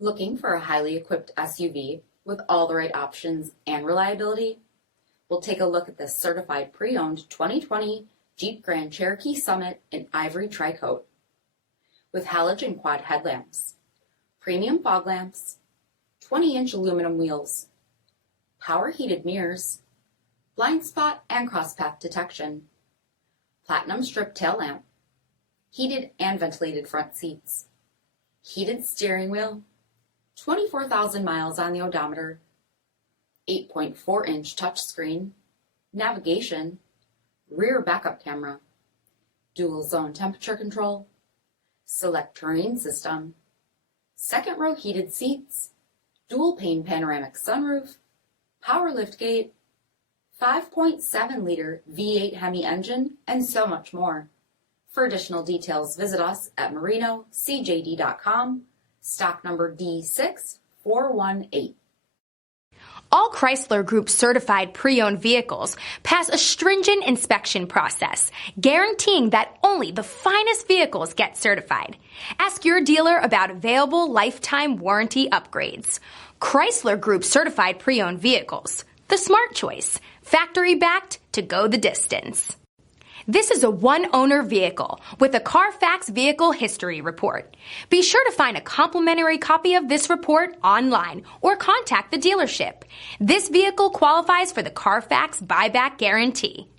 Looking for a highly equipped SUV with all the right options and reliability? We'll take a look at this certified pre-owned 2020 Jeep Grand Cherokee Summit in ivory tri-coat with halogen quad headlamps, premium fog lamps, 20-inch aluminum wheels, power heated mirrors, blind spot and crosspath detection, platinum strip tail lamp, heated and ventilated front seats, heated steering wheel, 24,000 miles on the odometer, 8.4-inch touchscreen, navigation, rear backup camera, dual zone temperature control, SELEC-TERRAIN system, second row heated seats, dual pane panoramic sunroof, power liftgate, 5.7-liter V8 Hemi engine, and so much more. For additional details, visit us at marinocjd.com, stock number D6418. All Chrysler Group certified pre-owned vehicles pass a stringent inspection process, guaranteeing that only the finest vehicles get certified. Ask your dealer about available lifetime warranty upgrades. Chrysler Group certified pre-owned vehicles, the smart choice, factory backed to go the distance. This is a one-owner vehicle with a CARFAX vehicle history report. Be sure to find a complimentary copy of this report online or contact the dealership. This vehicle qualifies for the CARFAX buyback guarantee.